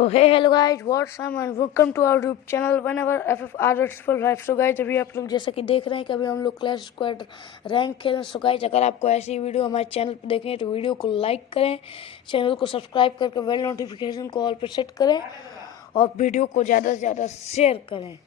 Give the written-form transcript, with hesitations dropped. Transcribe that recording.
So hey hello guys what's up and welcome to our YouTube channel whenever FFR5। So guys अभी आप लोग जैसा कि देख रहे हैं कि अभी हम लोग क्लैश स्क्वाड रैंक खेल रहे हैं। सो गाइज अगर आपको ऐसी वीडियो हमारे चैनल पर देखनी है तो वीडियो को लाइक करें, चैनल को सब्सक्राइब करके बेल नोटिफिकेशन को ऑल पर सेट करें और वीडियो को ज़्यादा से ज़्यादा शेयर करें।